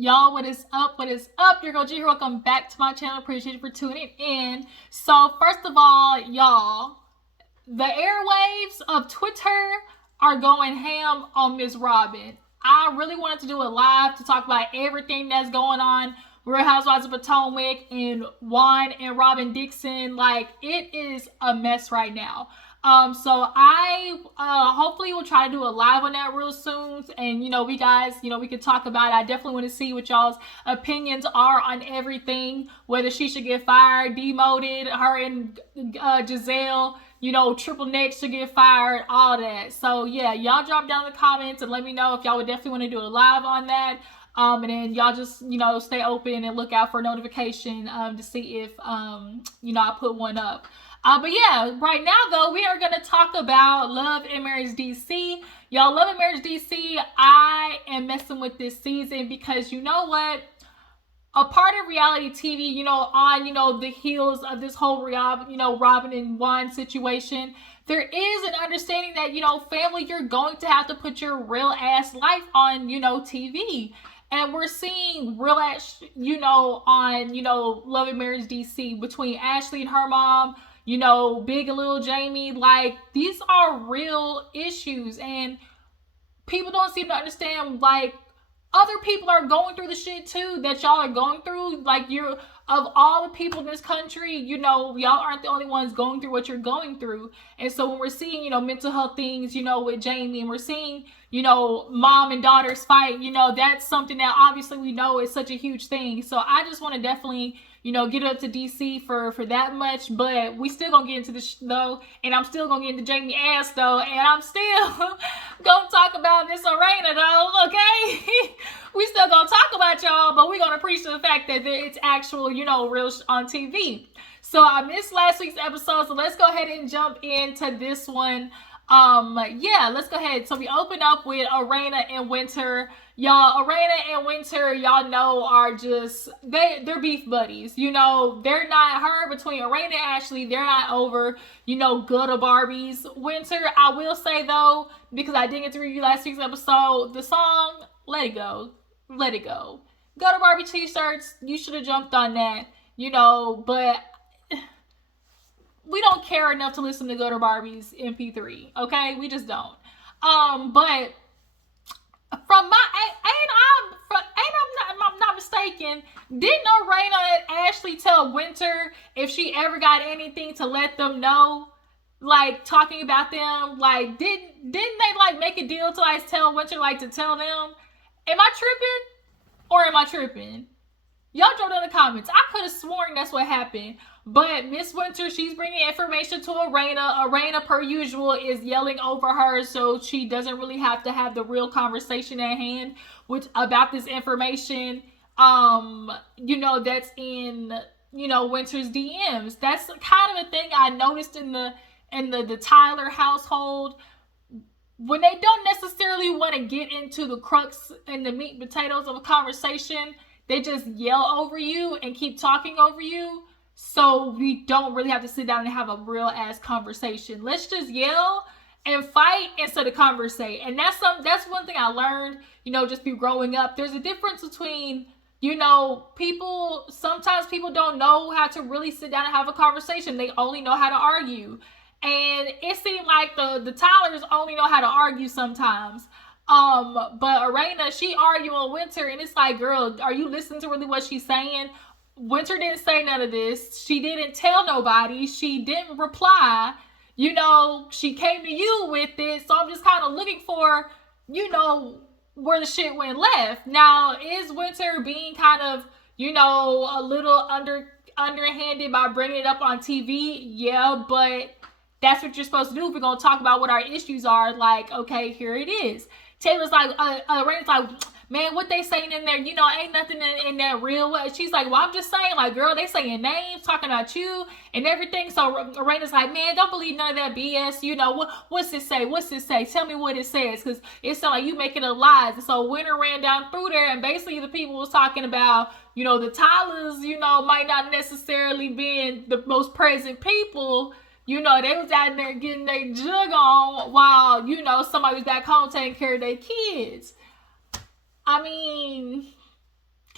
Y'all, what is up? What is up? Your girl G here. Welcome back to my channel. Appreciate you for tuning in. So, first of all, y'all, the airwaves of Twitter are going ham on Miss Robin. I really wanted to do a live to talk about everything that's going on. Real Housewives of Potomac and Juan and Robin Dixon. Like, it is a mess right now. So I hopefully will try to do a live on that real soon, and we guys, we could talk about it. I definitely want to see what y'all's opinions are on everything, whether she should get fired, demoted, her and Giselle, triple neck should get fired, all that. So yeah, y'all drop down in the comments and let me know if y'all would definitely want to do a live on that. And then y'all just, stay open and look out for a notification to see if, I put one up. But yeah, right now though, we are going to talk about Love and Marriage DC. Y'all, Love and Marriage DC, I am messing with this season because you know what? A part of reality TV, on, the heels of this whole, Robin and Juan situation, there is an understanding that, family, you're going to have to put your real ass life on, TV. And we're seeing real ass, on, Love and Marriage DC between Ashley and her mom, Big and Little Jamie. Like, these are real issues. And people don't seem to understand, like, other people are going through the shit too that y'all are going through. Like, of all the people in this country, y'all aren't the only ones going through what you're going through. And so when we're seeing, mental health things, with Jamie, and we're seeing, mom and daughters fight, that's something that obviously we know is such a huge thing. So I just want to definitely, get up to DC for that much, but we still gonna get into this though, and I'm still gonna get into Jamie ass though, and I'm still gonna talk about this Erana though, okay? We still gonna talk about y'all, but we gonna appreciate the fact that it's actual, real on TV. So I missed last week's episode, so let's go ahead and jump into this one. Yeah, let's go ahead. So we open up with Erana and Winter. Y'all, Erana and Winter, y'all know, are just, they're beef buddies. They're not, her, between Erana and Ashley, they're not over, good or Barbies. Winter, I will say though, because I didn't get to review last week's episode, the song, Let It Go. Let It Go. Go to Barbie t-shirts, you should have jumped on that, but we don't care enough to listen to Go to Barbie's MP3, okay? We just don't. But from my, I'm not mistaken, didn't Erana and Ashley tell Winter if she ever got anything to let them know? Like, talking about them, like, didn't they, like, make a deal to, like, tell Winter, like, to tell them? Am I tripping? Or am I tripping? Y'all drop down in the comments. I could have sworn that's what happened. But Miss Winter, she's bringing information to Erana. Erana, per usual, is yelling over her, so she doesn't really have to have the real conversation at hand about this information, that's in, Winter's DMs. That's kind of a thing I noticed in the Tyler household. When they don't necessarily want to get into the crux and the meat and potatoes of a conversation, they just yell over you and keep talking over you. So we don't really have to sit down and have a real ass conversation. Let's just yell and fight instead of conversate. And that's one thing I learned, just through growing up. There's a difference between, sometimes people don't know how to really sit down and have a conversation. They only know how to argue. And it seemed like the Tylers only know how to argue sometimes. But Erana, she arguing with Winter, and it's like, girl, are you listening to really what she's saying? Winter didn't say none of this. She didn't tell nobody. She didn't reply. She came to you with it. So I'm just kind of looking for, where the shit went left. Now, is Winter being kind of, a little underhanded by bringing it up on TV? Yeah, but that's what you're supposed to do if we're going to talk about what our issues are. Like, okay, here it is. Taylor's like, Raina's like, man, what they saying in there, ain't nothing in that real way. She's like, well, I'm just saying, like, girl, they saying names, talking about you and everything. So Raina's like, man, don't believe none of that BS. What's it say? What's it say? Tell me what it says, because it sounds like you making up lies. And so Winter ran down through there, and basically the people was talking about, the Tylers, might not necessarily be the most present people. They was out there getting their jug on while, somebody was back home taking care of their kids. I mean,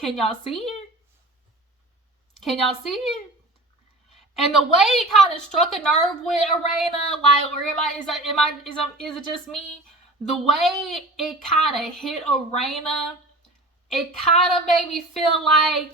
Can y'all see it? Can y'all see it? And the way it kind of struck a nerve with Erana, like, or is it just me? The way it kind of hit Erana, it kind of made me feel like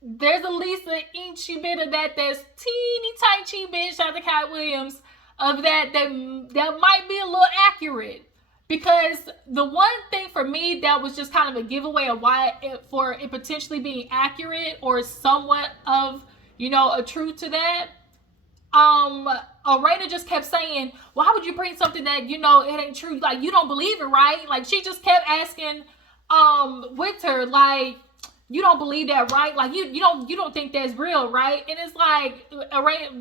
there's at least an inchy bit of that's teeny tiny bit, shout out to Cat Williams, of that might be a little accurate. Because the one thing for me that was just kind of a giveaway of why for it potentially being accurate or somewhat of, a truth to that, Erana just kept saying, why would you bring something that, it ain't true? Like, you don't believe it, right? Like, she just kept asking, Winter, like, you don't believe that, right? Like, you don't think that's real, right? And it's like,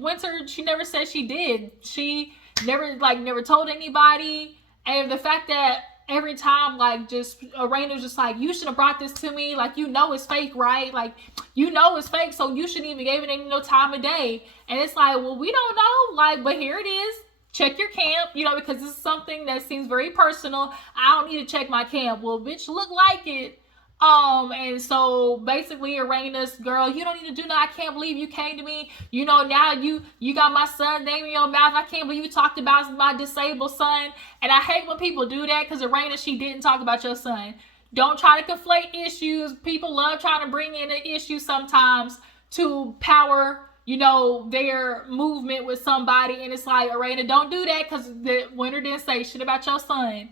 Winter, she never said she did. She never told anybody. And the fact that every time, like, just Erana's just like, you should have brought this to me. Like, it's fake, right? Like, it's fake, so you shouldn't even give it any time of day. And it's like, well, we don't know. Like, but here it is. Check your camp, because this is something that seems very personal. I don't need to check my camp. Well, bitch, look like it. And so basically Erana's, girl, you don't need to do that. I can't believe you came to me. Now you got my son's name in your mouth. I can't believe you talked about my disabled son. And I hate when people do that, because Erana, she didn't talk about your son. Don't try to conflate issues. People love trying to bring in an issue sometimes to power, their movement with somebody. And it's like, Erana, don't do that, because the Winter didn't say shit about your son.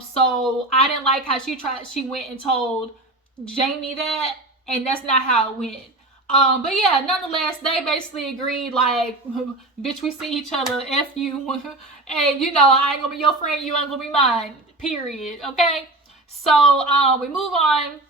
So I didn't like how she went and told Jamie that, and that's not how it went. But yeah, nonetheless, they basically agreed, like, bitch, we see each other, F you, and I ain't gonna be your friend, you ain't gonna be mine, period, okay? So, we move on.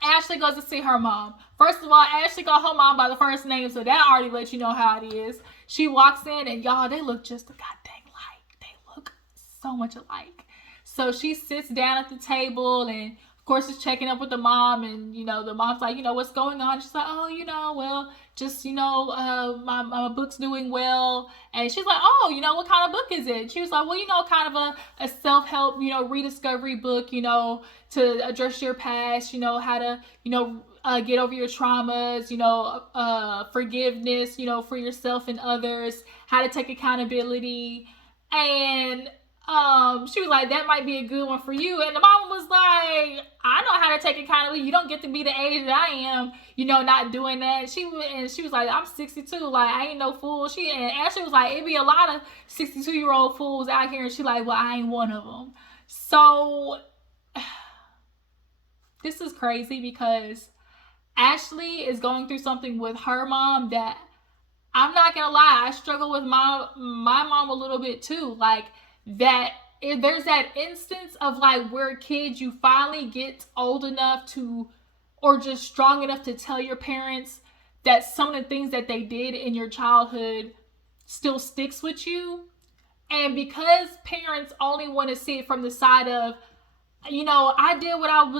Ashley goes to see her mom. First of all, Ashley called her mom by the first name, so that already lets you know how it is. She walks in, and y'all, they look just a goddamn alike. They look so much alike. So she sits down at the table, and of course is checking up with the mom, and the mom's like, what's going on? She's like, oh, well, just my book's doing well. And she's like, oh, what kind of book is it? She was like, well, kind of a self-help, rediscovery book, to address your past, how to get over your traumas, forgiveness, for yourself and others, how to take accountability. And she was like, that might be a good one for you. And the mama was like, I know how to take accountability. You don't get to be the age that I am, not doing that. She was like, I'm 62. Like, I ain't no fool. And Ashley was like, it be a lot of 62-year-old fools out here. And she like, well, I ain't one of them. So this is crazy, because Ashley is going through something with her mom that, I'm not gonna lie, I struggle with my mom a little bit too. Like, that there's that instance of, like, where kids, you finally get old enough to, or just strong enough to tell your parents that some of the things that they did in your childhood still sticks with you. And because parents only want to see it from the side of, I did what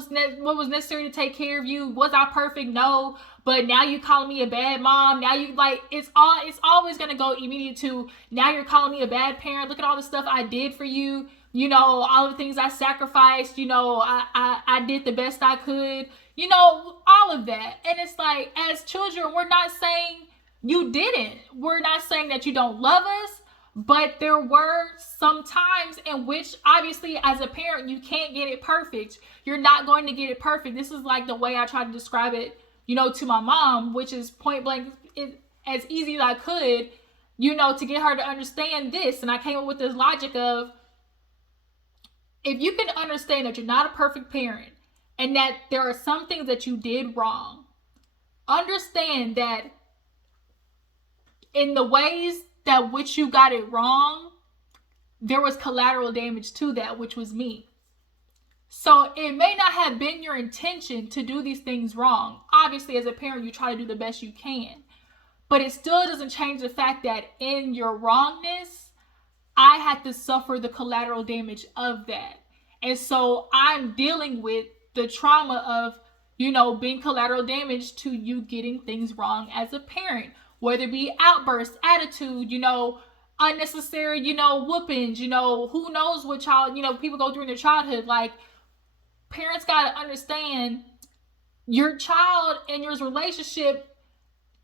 was necessary to take care of you. Was I perfect? No. But now you calling me a bad mom. Now you, like, it's always going to go immediate to, now you're calling me a bad parent. Look at all the stuff I did for you. All the things I sacrificed. I did the best I could. All of that. And it's like, as children, we're not saying you didn't. We're not saying that you don't love us. But there were some times in which, obviously, as a parent, you can't get it perfect. You're not going to get it perfect. This is like the way I try to describe it, to my mom, which is point blank, as easy as I could, to get her to understand this. And I came up with this logic of, if you can understand that you're not a perfect parent and that there are some things that you did wrong, understand that in the ways that which you got it wrong, there was collateral damage to that, which was me. So it may not have been your intention to do these things wrong. Obviously, as a parent, you try to do the best you can. But it still doesn't change the fact that in your wrongness, I had to suffer the collateral damage of that. And so I'm dealing with the trauma of, being collateral damage to you getting things wrong as a parent. Whether it be outbursts, attitude, unnecessary, whoopings, who knows what child, people go through in their childhood. Like, parents got to understand your child and your relationship.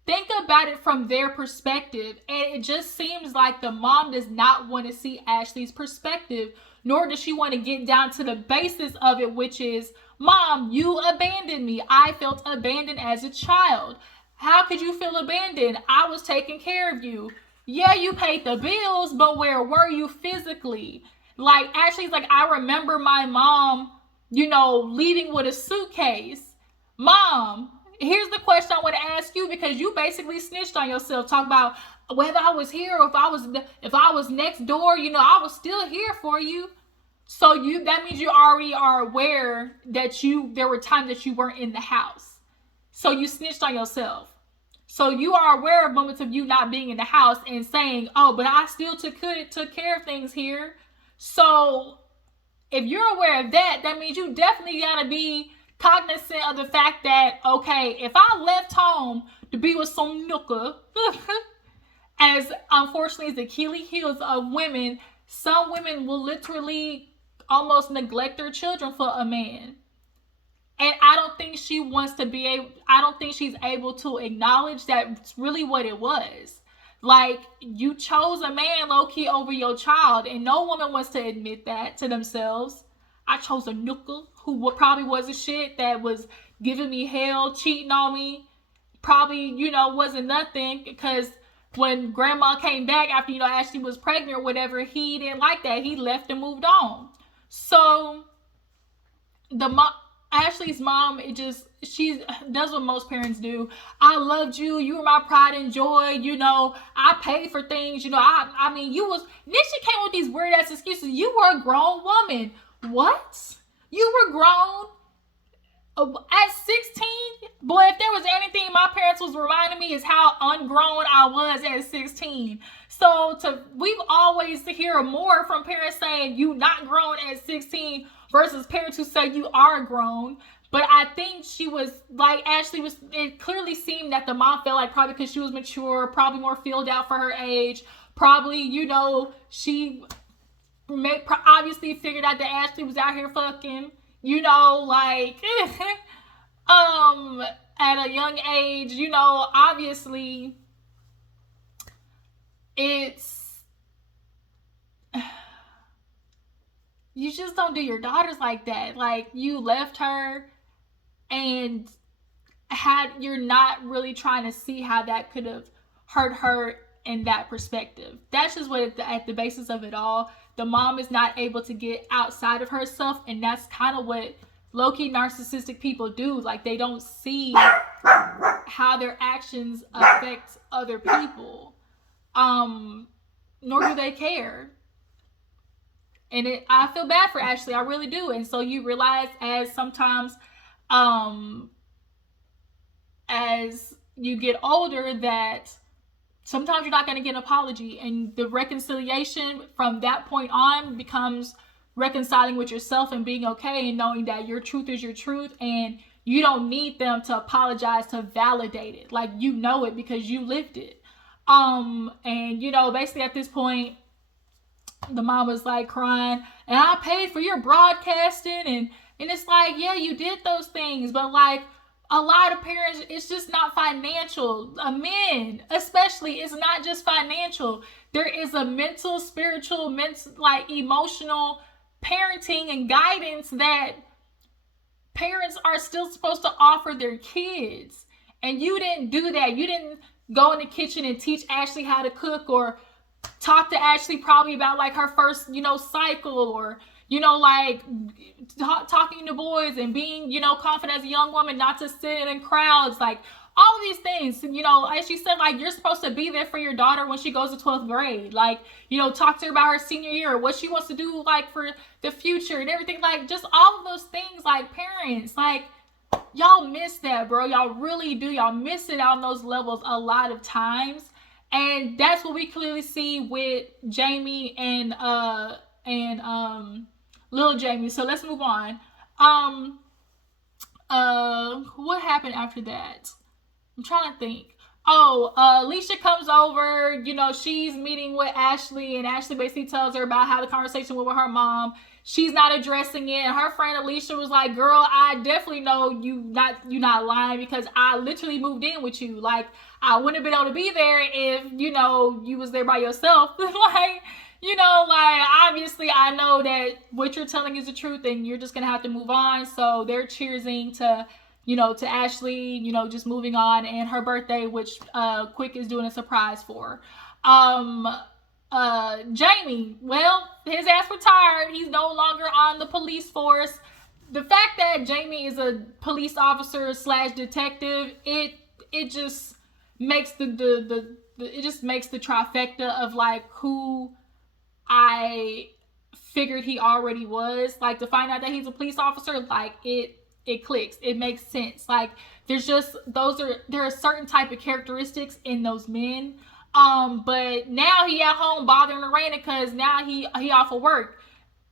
Think about it from their perspective. And it just seems like the mom does not want to see Ashley's perspective, nor does she want to get down to the basis of it, which is, Mom, you abandoned me. I felt abandoned as a child. How could you feel abandoned? I was taking care of you. Yeah, you paid the bills, but where were you physically? Like, Ashley's like, I remember my mom, leaving with a suitcase. Mom, here's the question I want to ask you, because you basically snitched on yourself. Talk about whether I was here or if I was next door, I was still here for you. So that means you already are aware that there were times that you weren't in the house. So you snitched on yourself. So you are aware of moments of you not being in the house and saying, oh, but I still took care of things here. So if you're aware of that, that means you definitely got to be cognizant of the fact that, okay, if I left home to be with some nooker, as unfortunately is the Achilles heels of women, some women will literally almost neglect their children for a man. And I don't think she's able to acknowledge that's really what it was. Like, you chose a man low-key over your child, and no woman wants to admit that to themselves. I chose a nooker who probably was a shit, that was giving me hell, cheating on me. Probably, wasn't nothing, because when grandma came back after, Ashley was pregnant or whatever, he didn't like that. He left and moved on. So Ashley's mom, she does what most parents do. I loved you. You were my pride and joy. I paid for things. Then she came with these weird ass excuses. You were a grown woman. What? You were grown at 16? Boy, if there was anything my parents was reminding me is how ungrown I was at 16. So we've always hear more from parents saying you not grown at 16 versus parents who say you are grown. But I think she was like, Ashley was, it clearly seemed that the mom felt like, probably because she was mature, probably more filled out for her age, probably, she obviously figured out that Ashley was out here fucking, at a young age, obviously you just don't do your daughters like that. Like, you left her and you're not really trying to see how that could have hurt her in that perspective. That's just what at the basis of it all. The mom is not able to get outside of herself, and that's kind of what low-key narcissistic people do. Like, they don't see how their actions affect other people, nor do they care. And I feel bad for Ashley, I really do. And so you realize as sometimes as you get older that sometimes you're not going to get an apology, and the reconciliation from that point on becomes reconciling with yourself and being okay and knowing that your truth is your truth, and you don't need them to apologize to validate it. Like, it because you lived it. And basically at this point, the mom was like crying, and I paid for your broadcasting, and it's like, yeah, you did those things, but like a lot of parents, it's just not financial. Men especially, it's not just financial. There is a mental, spiritual, emotional parenting and guidance that parents are still supposed to offer their kids, and you didn't do that. You didn't go in the kitchen and teach Ashley how to cook, or talk to Ashley probably about like her first, cycle, or, talking to boys and being, confident as a young woman, not to sit in crowds, like all of these things, as she said, like, you're supposed to be there for your daughter when she goes to 12th grade, like, talk to her about her senior year, or what she wants to do, like, for the future and everything, like, just all of those things. Like, parents, like, y'all miss that, bro. Y'all really do. Y'all miss it on those levels a lot of times. And that's what we clearly see with Jamie and Lil Jamie. So let's move on. What happened after that? I'm trying to think. Alicia comes over, she's meeting with Ashley, and Ashley basically tells her about how the conversation went with her mom. she's not addressing it. Her friend Alicia was like, girl, I definitely know you not lying, because I literally moved in with you. Like, I wouldn't have been able to be there if, you know, you was there by yourself. Like, you know, like, obviously I know that what you're telling is the truth and you're just going to have to move on. So they're cheersing to, you know, to Ashley, you know, just moving on, and her birthday, which Quick is doing a surprise for. Jamie, well, his ass retired. He's no longer on the police force. The fact that Jamie is a police officer / detective, it just makes it just makes the trifecta of like who I figured he already was. Like, to find out that he's a police officer, like, it clicks. It makes sense. Like, there are certain type of characteristics in those men. But now he at home bothering Erana because now he off of work.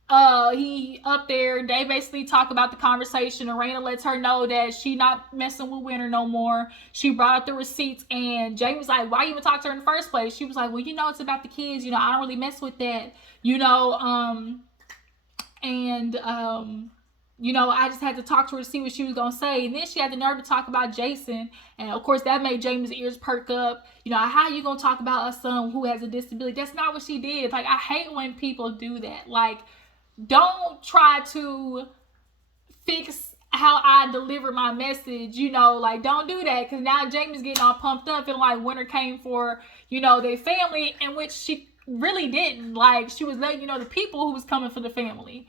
He up there, they basically talk about the conversation. Erana lets her know that she not messing with Winter no more. She brought up the receipts, and Jamie's like, why you even talk to her in the first place? She was like, well, you know, it's about the kids, you know, I don't really mess with that, you know, you know, I just had to talk to her to see what she was gonna say. And then she had the nerve to talk about Jason, and of course that made Jamie's ears perk up. You know, how you gonna talk about a son who has a disability? That's not what she did. Like, I hate when people do that. Like, don't try to fix how I deliver my message, you know, like, don't do that, because now Jamie's getting all pumped up, feeling like Winter came for, you know, their family, in which she really didn't. Like, she was letting you know the people who was coming for the family.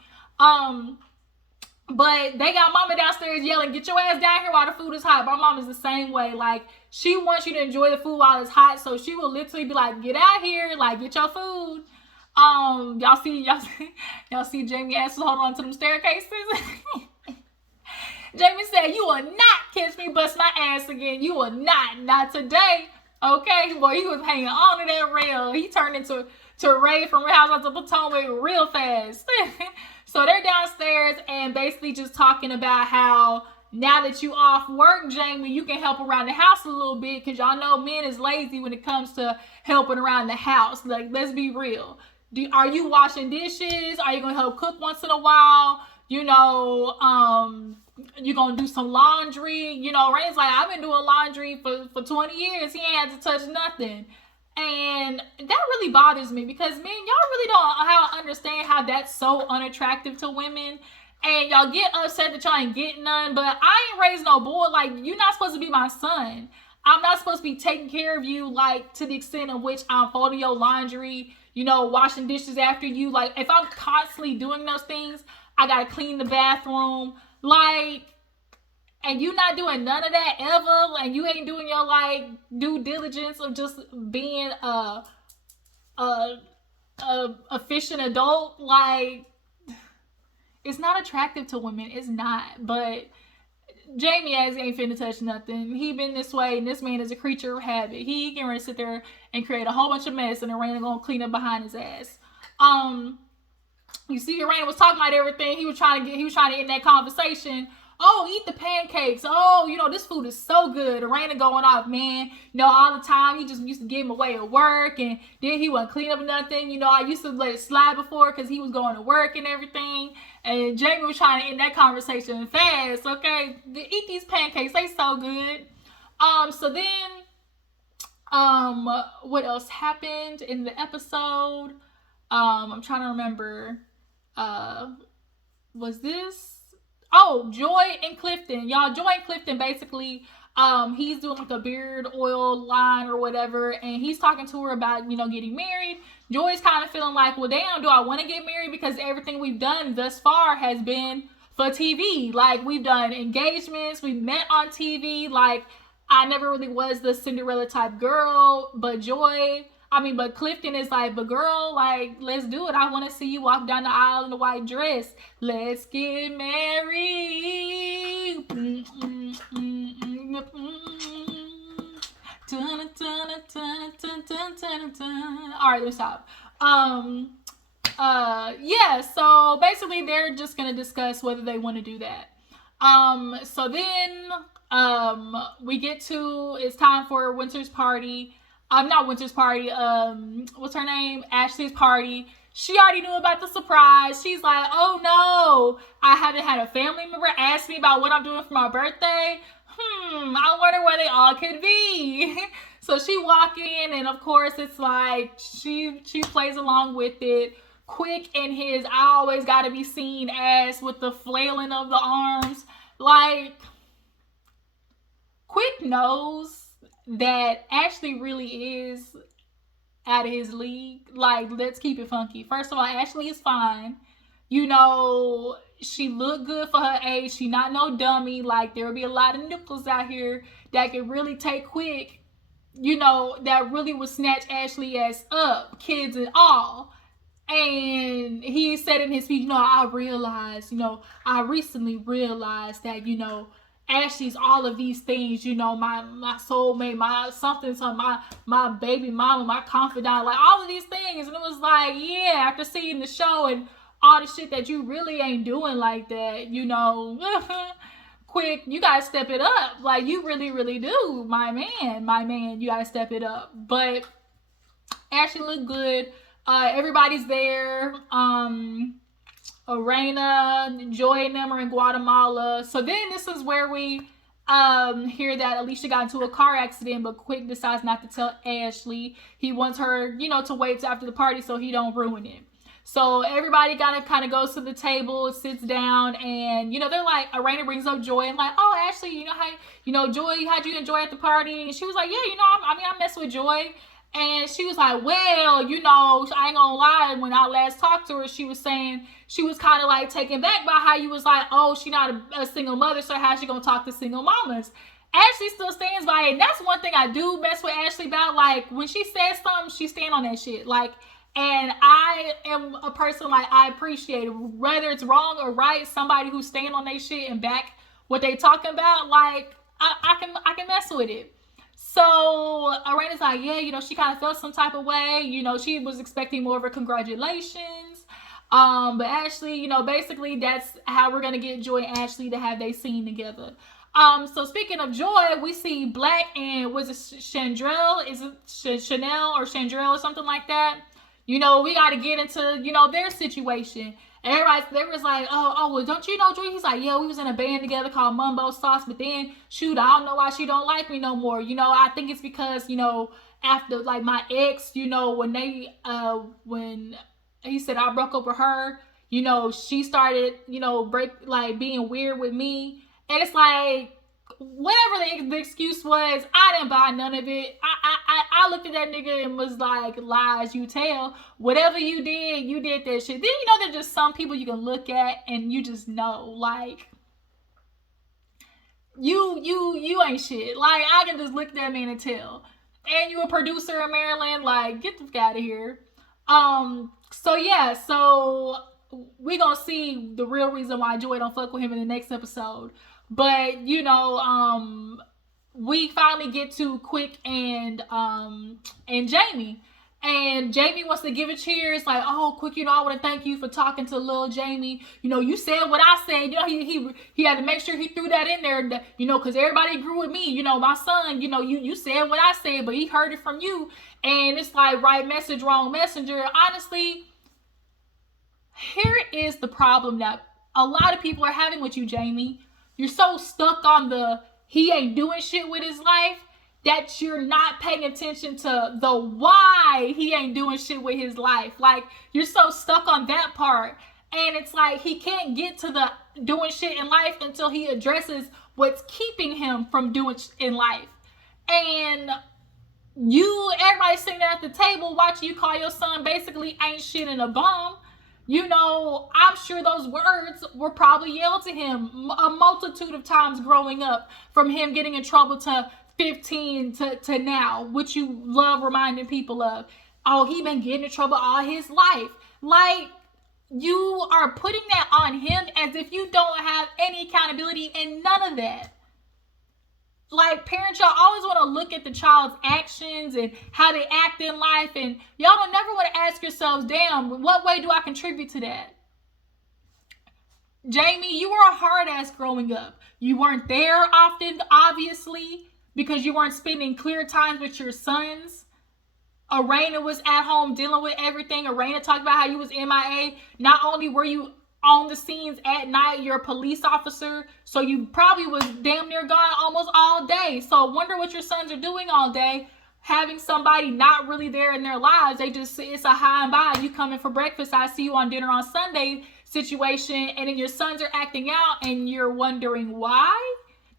But they got mama downstairs yelling, get your ass down here while the food is hot. My mom is the same way. Like, she wants you to enjoy the food while it's hot, so she will literally be like, get out here, like, get your food. Y'all see Jamie ass holding on to them staircases. Jamie said, you will not catch me bust my ass again. You will not today. Okay, boy, he was hanging on to that rail. He turned into Ray from Real Housewives of Potomac real fast. So they're downstairs and basically just talking about how now that you off work, Jamie, you can help around the house a little bit, because y'all know men is lazy when it comes to helping around the house. Like, let's be real. Are you washing dishes? Are you going to help cook once in a while? You know, you going to do some laundry? You know, Ray's like, I've been doing laundry for 20 years. He ain't had to touch nothing. And that really bothers me, because, man, y'all really don't understand how that's so unattractive to women. And y'all get upset that y'all ain't getting none. But I ain't raised no boy. Like, you're not supposed to be my son. I'm not supposed to be taking care of you, like, to the extent of which I'm folding your laundry, you know, washing dishes after you. Like, if I'm constantly doing those things, I gotta clean the bathroom. Like, and you not doing none of that ever, and you ain't doing your, like, due diligence of just being a efficient adult. Like, it's not attractive to women. It's not. But Jamie ass ain't finna touch nothing. He been this way, and this man is a creature of habit. He can really sit there and create a whole bunch of mess, and Erana gonna clean up behind his ass. You see, Erana was talking about everything. He was trying to end that conversation. Oh, eat the pancakes. Oh, you know, this food is so good. Erana going off, man. You know, all the time. He just used to give him away at work, and then he wouldn't clean up nothing. You know, I used to let it slide before because he was going to work and everything. And Jamie was trying to end that conversation fast. Okay, eat these pancakes. They so good. So then, what else happened in the episode? I'm trying to remember. Was this? Oh, Joy and Clifton. Y'all, Joy and Clifton basically, he's doing like a beard oil line or whatever, and he's talking to her about, you know, getting married. Joy's kind of feeling like, well, damn, do I want to get married? Because everything we've done thus far has been for TV. Like, we've done engagements, we met on TV. Like, I never really was the Cinderella type girl, but Clifton is like, but girl, like, let's do it. I want to see you walk down the aisle in a white dress. Let's get married. All right, let's stop. Yeah, so basically they're just going to discuss whether they want to do that. So then, we get to, it's time for Winter's party. Not Winter's party. What's her name? Ashley's party. She already knew about the surprise. She's like, oh no, I haven't had a family member ask me about what I'm doing for my birthday. I wonder where they all could be. So she walk in, and of course it's like she plays along with it. Quick in his I always gotta be seen ass with the flailing of the arms. Like, Quick knows that Ashley really is out of his league. Like, let's keep it funky. First of all, Ashley is fine. You know, she look good for her age. She not no dummy. Like, there will be a lot of nipples out here that can really take Quick, you know, that really would snatch Ashley ass up, kids and all. And he said in his speech, you know, I recently realized that, you know, Ashley's all of these things, you know, my soulmate, my baby mama, my confidant, like all of these things. And it was like, yeah, after seeing the show and all the shit that you really ain't doing like that, you know, Quick, you gotta step it up. Like, you really, really do, my man, you gotta step it up. But Ashley looked good. Everybody's there. Erana, Joy, and them are in Guatemala. So then this is where we hear that Alicia got into a car accident, but Quick decides not to tell Ashley. He wants her, you know, to wait till after the party so he don't ruin it. So everybody kind of goes to the table, sits down, and, you know, they're like, Erana brings up Joy and like, oh, Ashley, you know how, you know, Joy, how'd you enjoy at the party? And she was like, yeah, you know, I mess with Joy. And she was like, well, you know, I ain't gonna lie, when I last talked to her, she was saying she was kind of like taken back by how you was like, oh, she not a single mother, so how's she gonna talk to single mamas? Ashley still stands by it. And that's one thing I do mess with Ashley about. Like, when she says something, she stand on that shit. Like, and I am a person, like, I appreciate it. Whether it's wrong or right, somebody who stand on their shit and back what they talking about, like, I can mess with it. So Erana's like, yeah, you know, she kind of felt some type of way. You know, she was expecting more of a congratulations. But Ashley, you know, basically that's how we're gonna get Joy and Ashley to have they scene together. So speaking of Joy, we see Black and was it Chandrell? Is it Chanel or Chandrell or something like that? You know, we got to get into, you know, their situation. Everybody, they was like, oh, well, don't you know Joy? He's like, yeah, we was in a band together called Mumbo Sauce, but then, shoot, I don't know why she don't like me no more. You know, I think it's because, you know, after, like, my ex, you know, when he said I broke up with her, you know, she started, you know, being weird with me. And it's like, whatever the excuse was, I didn't buy none of it. I looked at that nigga and was like, lies you tell. Whatever you did that shit. Then, you know, there's just some people you can look at and you just know, like, you ain't shit. Like, I can just look at that man and tell. And you a producer in Maryland, like, get the fuck out of here. So yeah, so we gonna see the real reason why Joy don't fuck with him in the next episode. But, you know, we finally get to Quick and Jamie. And Jamie wants to give a cheers, like, oh, Quick, you know, I want to thank you for talking to little Jamie. You know, you said what I said. You know, he had to make sure he threw that in there, that, you know, because everybody grew with me. You know, my son, you know, you said what I said, but he heard it from you. And it's like, right message, wrong messenger. Honestly, here is the problem that a lot of people are having with you, Jamie. You're so stuck on the he ain't doing shit with his life that you're not paying attention to the why he ain't doing shit with his life. Like, you're so stuck on that part. And it's like he can't get to the doing shit in life until he addresses what's keeping him from doing in life. And everybody sitting at the table watching you call your son basically ain't shit and a bum. You know, I'm sure those words were probably yelled to him a multitude of times growing up, from him getting in trouble to 15 to now, which you love reminding people of. Oh, he been getting in trouble all his life. Like, you are putting that on him as if you don't have any accountability in none of that. Like, parents, y'all always want to look at the child's actions and how they act in life, and y'all don't never want to ask yourselves, damn, what way do I contribute to that? Jamie, you were a hard ass growing up. You weren't there often, obviously, because you weren't spending clear times with your sons. Erana was at home dealing with everything. Erana talked about how you was MIA. Not only were you on the scenes at night, you're a police officer, so you probably was damn near gone almost all day. So I wonder what your sons are doing all day, having somebody not really there in their lives. They just, it's a hi and bye. You come in for breakfast, I see you on dinner on Sunday situation, and then your sons are acting out and you're wondering why.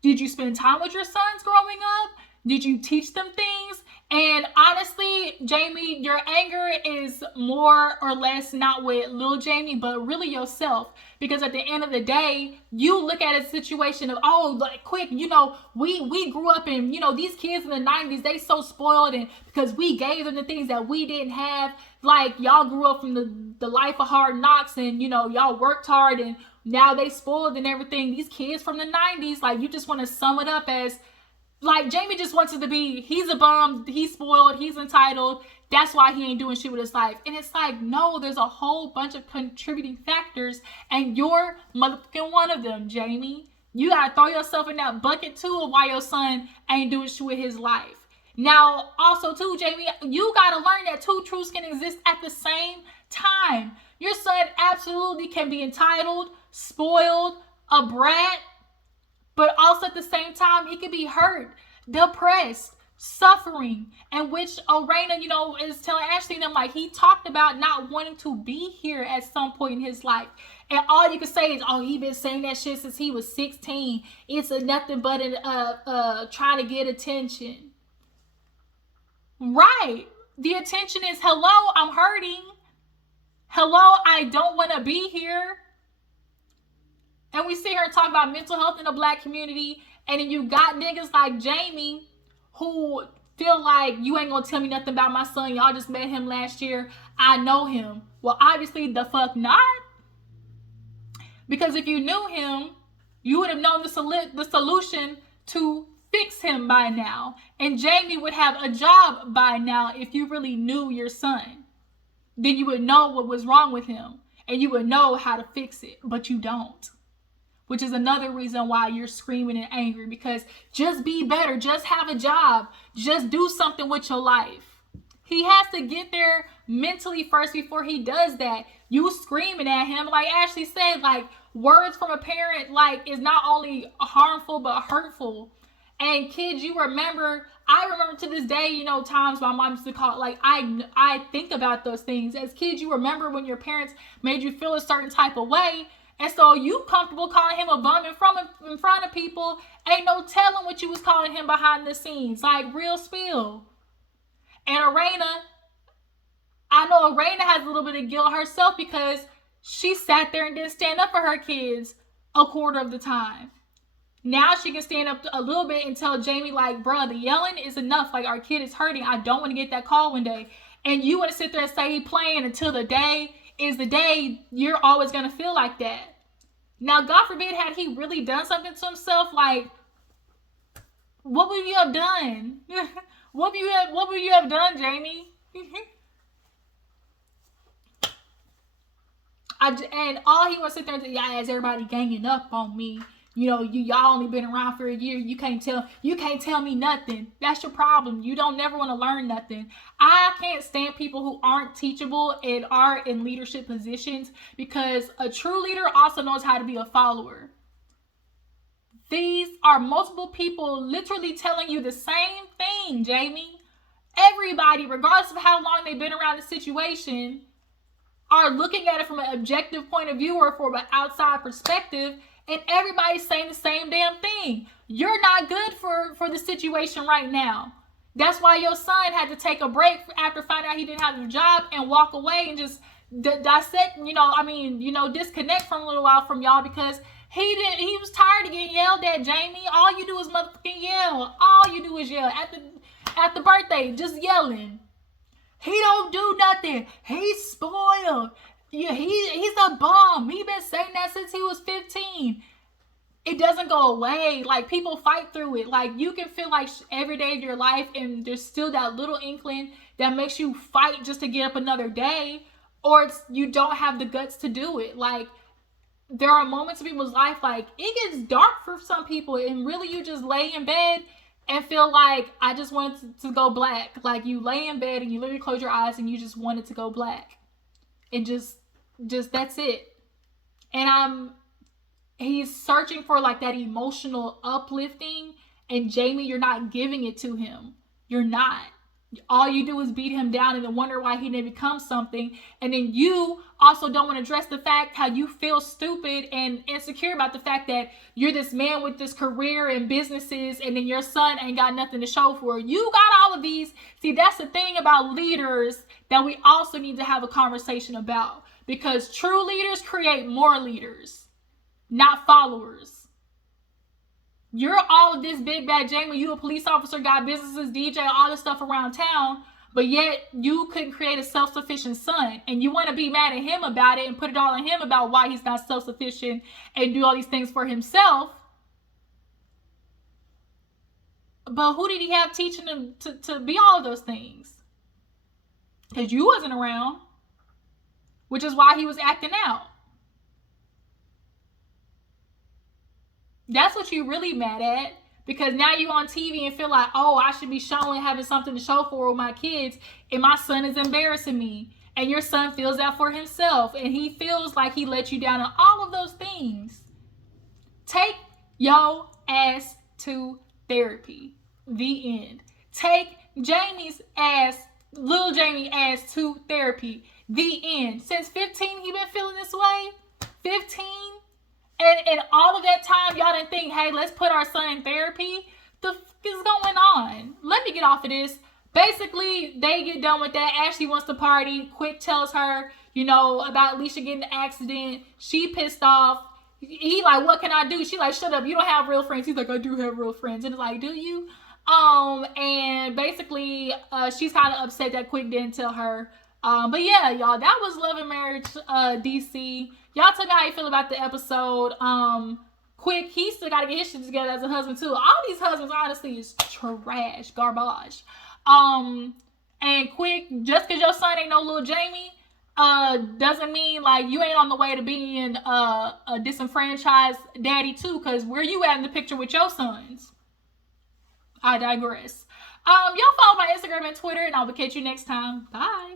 Did you spend time with your sons growing up? Did you teach them things? And honestly, Jamie, your anger is more or less not with Lil Jamie, but really yourself. Because at the end of the day, you look at a situation of, oh, like, quick, you know, we grew up in, you know, these kids in the 90s, they so spoiled, and because we gave them the things that we didn't have. Like, y'all grew up from the life of hard knocks, and, you know, y'all worked hard, and now they spoiled and everything. These kids from the 90s, like, you just want to sum it up as, like, Jamie just wants it to be, he's a bum, he's spoiled, he's entitled, that's why he ain't doing shit with his life. And it's like, no, there's a whole bunch of contributing factors, and you're motherfucking one of them, Jamie. You gotta throw yourself in that bucket too of why your son ain't doing shit with his life. Now, also too, Jamie, you gotta learn that two truths can exist at the same time. Your son absolutely can be entitled, spoiled, a brat, but also at the same time, he could be hurt, depressed, suffering, and which Erana, you know, is telling Ashley and them, like, he talked about not wanting to be here at some point in his life. And all you can say is, oh, he been saying that shit since he was 16. It's nothing but trying to get attention. Right. The attention is, hello, I'm hurting. Hello, I don't want to be here. And we see her talk about mental health in the Black community. And then you got niggas like Jamie who feel like, you ain't gonna tell me nothing about my son. Y'all just met him last year. I know him. Well, obviously the fuck not. Because if you knew him, you would have known the solution to fix him by now. And Jamie would have a job by now if you really knew your son. Then you would know what was wrong with him. And you would know how to fix it. But you don't. Which is another reason why you're screaming and angry. Because just be better. Just have a job. Just do something with your life. He has to get there mentally first before he does that. You screaming at him, like Ashley said, like, words from a parent, like, is not only harmful but hurtful. And kids, I remember to this day, you know, times my mom used to call it, like, I think about those things. As kids, you remember when your parents made you feel a certain type of way. And so you comfortable calling him a bum in front of people. Ain't no telling what you was calling him behind the scenes. Like, real spill. And Erana, I know Erana has a little bit of guilt herself because she sat there and didn't stand up for her kids a quarter of the time. Now she can stand up a little bit and tell Jamie, like, bruh, the yelling is enough. Like, our kid is hurting. I don't want to get that call one day. And you want to sit there and say he playing until the day is the day you're always going to feel like that. Now, God forbid, had he really done something to himself, like, what would you have done? What would you have done, Jamie? And all he wants to sit there and say, yeah, as everybody ganging up on me. You know, y'all only been around for a year. You can't tell me nothing. That's your problem. You don't never want to learn nothing. I can't stand people who aren't teachable and are in leadership positions, because a true leader also knows how to be a follower. These are multiple people literally telling you the same thing, Jamie. Everybody, regardless of how long they've been around the situation, are looking at it from an objective point of view or from an outside perspective. And everybody's saying the same damn thing. You're not good for the situation right now. That's why your son had to take a break after finding out he didn't have a job and walk away and just dissect, disconnect for a little while from y'all, because he was tired of getting yelled at, Jamie. All you do is motherfucking yell. All you do is yell at the birthday, just yelling. He don't do nothing. He's spoiled. Yeah, he's a bum. He been saying that since he was 15. It doesn't go away. Like, people fight through it. Like, you can feel like every day of your life, and there's still that little inkling that makes you fight just to get up another day, or you don't have the guts to do it. Like, there are moments in people's life, like, it gets dark for some people, and really you just lay in bed and feel like I just wanted to go black. Like you lay in bed and you literally close your eyes and you just wanted to go black. And just that's it. And he's searching for like that emotional uplifting, and Jamie, you're not giving it to him. You're not. All you do is beat him down and then wonder why he didn't become something. And then you also don't want to address the fact how you feel stupid and insecure about the fact that you're this man with this career and businesses, and then your son ain't got nothing to show for it. You got all of these. See, that's the thing about leaders that we also need to have a conversation about, because true leaders create more leaders, not followers. You're all of this big bad Jamie. You a police officer, got businesses, DJ, all this stuff around town, but yet you couldn't create a self-sufficient son, and you want to be mad at him about it and put it all on him about why he's not self-sufficient and do all these things for himself. But who did he have teaching him to be all of those things? Because you wasn't around, which is why he was acting out. That's what you really mad at, because now you on TV and feel like, oh, I should be showing, having something to show for with my kids, and my son is embarrassing me. And your son feels that for himself, and he feels like he let you down, and all of those things. Take your ass to therapy. The end. Take Jamie's ass, little Jamie ass, to therapy. The end. Since 15, he been feeling this way. 15. And all of that time, y'all didn't think, hey, let's put our son in therapy? The f is going on? Let me get off of this. Basically, they get done with that. Ashley wants to party. Quick tells her, you know, about Alicia getting the accident. She pissed off. He like, what can I do? She like, shut up. You don't have real friends. He's like, I do have real friends. And it's like, do you? And basically, she's kind of upset that Quick didn't tell her. But yeah, y'all, that was Love and Marriage, DC. Y'all tell me how you feel about the episode. Quick, he still got to get his shit together as a husband too. All these husbands, honestly, is trash, garbage. And Quick, just because your son ain't no little Jamie, doesn't mean like you ain't on the way to being a disenfranchised daddy too. Because where you at in the picture with your sons? I digress. Y'all follow my Instagram and Twitter, and I will catch you next time. Bye.